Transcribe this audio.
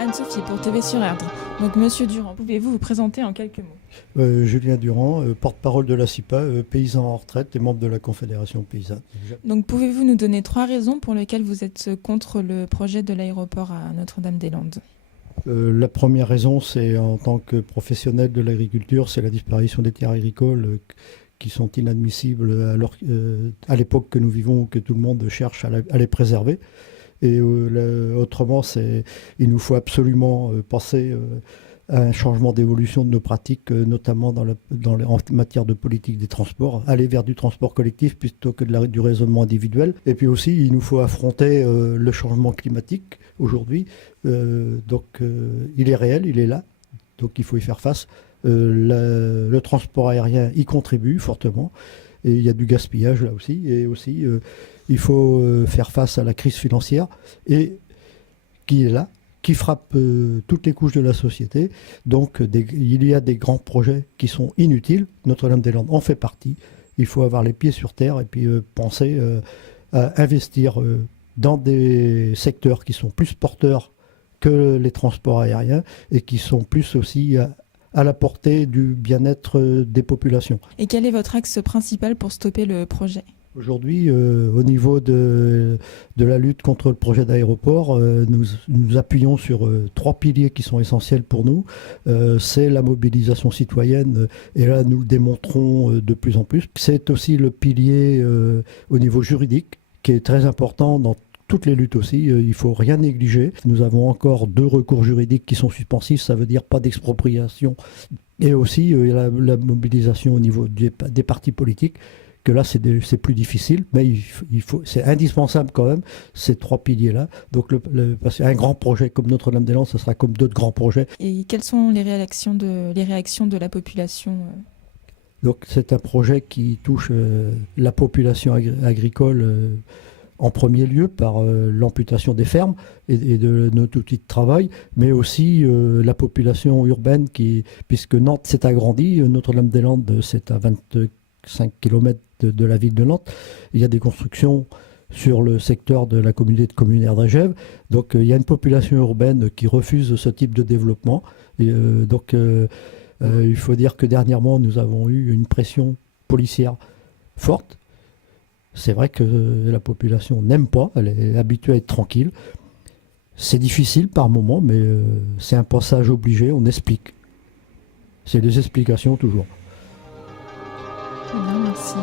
Anne-Sophie pour TV sur Erdre. Donc Monsieur Durand, pouvez-vous vous présenter en quelques mots? Julien Durand, porte-parole de la CIPA, paysan en retraite et membre de la Confédération paysanne. Donc pouvez-vous nous donner 3 raisons pour lesquelles vous êtes contre le projet de l'aéroport à Notre-Dame-des-Landes? La première raison, c'est en tant que professionnel de l'agriculture, c'est la disparition des terres agricoles qui sont inadmissibles à l'époque que nous vivons, que tout le monde cherche à les préserver. Et autrement, il nous faut absolument penser à un changement d'évolution de nos pratiques, notamment en matière de politique des transports, aller vers du transport collectif plutôt que du raisonnement individuel. Et puis aussi, il nous faut affronter le changement climatique aujourd'hui. Il est réel, il est là, donc il faut y faire face. Le transport aérien y contribue fortement. Et il y a du gaspillage là aussi. Et aussi, il faut faire face à la crise financière qui est là, qui frappe toutes les couches de la société. Donc il y a des grands projets qui sont inutiles. Notre-Dame-des-Landes en fait partie. Il faut avoir les pieds sur terre et puis penser à investir dans des secteurs qui sont plus porteurs que les transports aériens et qui sont plus aussi à la portée du bien-être des populations. Et quel est votre axe principal pour stopper le projet ? Aujourd'hui, au niveau de la lutte contre le projet d'aéroport, nous appuyons sur 3 piliers qui sont essentiels pour nous. C'est la mobilisation citoyenne, et là nous le démontrons de plus en plus. C'est aussi le pilier au niveau juridique, qui est très important dans toutes les luttes aussi. Il ne faut rien négliger. Nous avons encore 2 recours juridiques qui sont suspensifs, ça veut dire pas d'expropriation. Et aussi la mobilisation au niveau des partis politiques, que là c'est plus difficile, mais c'est indispensable quand même, ces 3 piliers-là. Donc parce qu'un grand projet comme Notre-Dame-des-Landes, ce sera comme d'autres grands projets. Et quelles sont les réactions de la population ? Donc c'est un projet qui touche la population agricole en premier lieu par l'amputation des fermes et de notre outil de travail, mais aussi la population urbaine puisque Nantes s'est agrandie, Notre-Dame-des-Landes c'est à 25 km de la ville de Nantes. Il y a des constructions sur le secteur de la communauté de communes Erdre-et-Gève. Donc il y a une population urbaine qui refuse ce type de développement. Et, il faut dire que dernièrement, nous avons eu une pression policière forte. C'est vrai que la population n'aime pas, elle est habituée à être tranquille. C'est difficile par moments, mais c'est un passage obligé, on explique. C'est des explications toujours. Bien, merci.